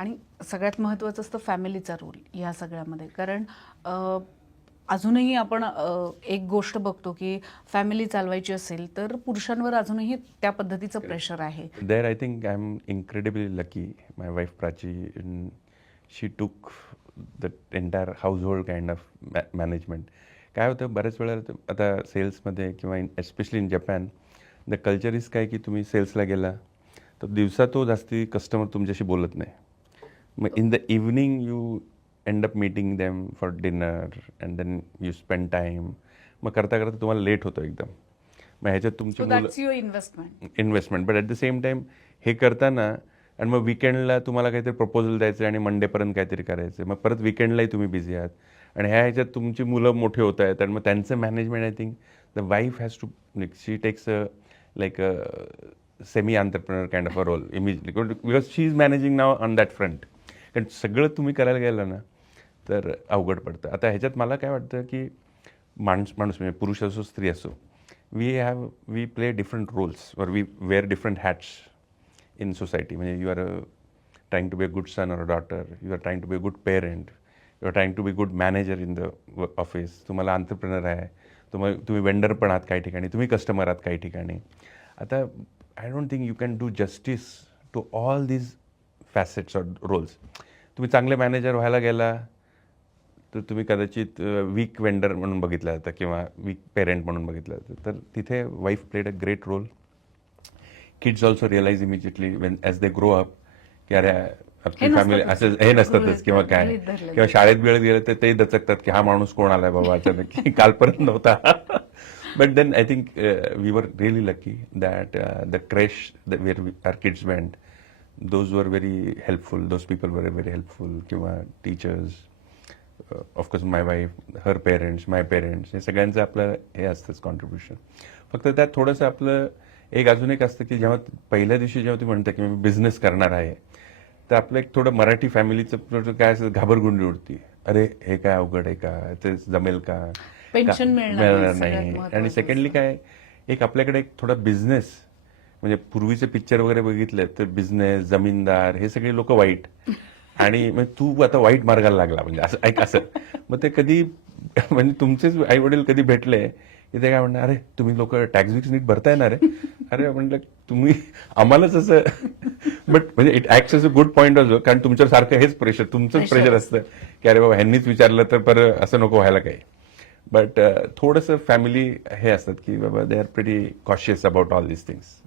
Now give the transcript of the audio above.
आणि सगळ्यात महत्त्वाचं असतं फॅमिलीचा रोल या सगळ्यामध्ये कारण अजूनही आपण एक गोष्ट बघतो की फॅमिली चालवायची असेल तर पुरुषांवर अजूनही त्या पद्धतीचं प्रेशर आहे There, I think I'm incredibly lucky. My wife Prachi, in- she took the entire household kind of ma- management. काय होतं बऱ्याच वेळा आता सेल्समध्ये किंवा especially in Japan the culture is काय की तुम्ही सेल्सला गेला तर दिवसा तो जास्ती कस्टमर तुमच्याशी बोलत नाही मग in the evening you end up meeting them for dinner and then you spend time मग करता करता तुम्हाला लेट होतो एकदम. मग ह्याच्यात तुमची मुलं investment investment but at the same time हे करताना आणि मग विकेंडला तुम्हाला काहीतरी प्रपोजल द्यायचं आणि मंडेपर्यंत काहीतरी करायचं. मग परत विकेंडलाही तुम्ही बिझी आहात. आणि ह्या ह्याच्यात तुमची मुलं मोठे होत आहेत आणि मग त्यांचं management I think the wife has to she takes a like a semi entrepreneur kind of a role immediately because she is managing now on that front कारण सगळं तुम्ही करायला गेला ना तर अवघड पडतं. आता ह्याच्यात मला काय वाटतं की माणूस माणूस म्हणजे पुरुष असो स्त्री असो we have we play different roles और we wear different hats in society म्हणजे you are trying to be a good son or daughter you are trying to be a good parent you are trying to be good manager in the office तुम्हाला entrepreneur आहे. तुम्हाला तुम्ही vendor पण आहात काही ठिकाणी तुम्ही कस्टमर आहात काही ठिकाणी. आता I don't think you can do justice to all these facets or roles तुम्ही चांगले मॅनेजर व्हायला गेला तर तुम्ही कदाचित वीक वेंडर म्हणून बघितलं जातं किंवा वीक पेरेंट म्हणून बघितलं जातं. तर तिथे wife played a great role kids also realise immediately when as they grow up की अरे आपली फॅमिली. असं हे नसतातच किंवा काय. किंवा शाळेत बिळेत गेले तर तेही दचकतात की हा माणूस कोण आलाय बाबा अचानक. की कालपर्यंत नव्हता. But then I think we were really lucky that the creche where our kids went those were very helpful those people were very helpful किंवा teachers of course my wife her parents my parents हे सगळ्यांचं आपलं हे असतंच contribution फक्त त्यात थोडंसं आपलं एक अजून एक असतं की जेव्हा पहिल्या दिवशी जेव्हा तुम्ही म्हणता की मी बिझनेस करणार आहे तर आपलं एक थोडं मराठी फॅमिलीचं काय असतं घाबरगुंडी उडती. अरे हे काय अवघड आहे का? ते जमेल का? का- मिळणार नाही, आणि सेकंडली काय एक आपल्याकडे एक थोडा बिझनेस म्हणजे पूर्वीचे पिक्चर वगैरे बघितले तर बिझनेस जमीनदार हे सगळे लोक वाईट. आणि तू आता वाईट मार्गाला लागला म्हणजे असं ऐक असं. मग ते कधी म्हणजे तुमचेच आई वडील कधी भेटले की ते काय म्हणणार अरे तुम्ही लोक टॅक्स विक्स नीट भरताय ना रे. अरे म्हणलं तुम्ही आम्हालाच असं बट म्हणजे it acts as a good point असो कारण तुमच्यावर सारखं हेच प्रेशर तुमचंच प्रेशर असतं की अरे बाबा ह्यांनीच विचारलं तर पर असं नको व्हायला काही. बट थोडंसं फॅमिली हे असतात की बाबा they are pretty cautious about all this things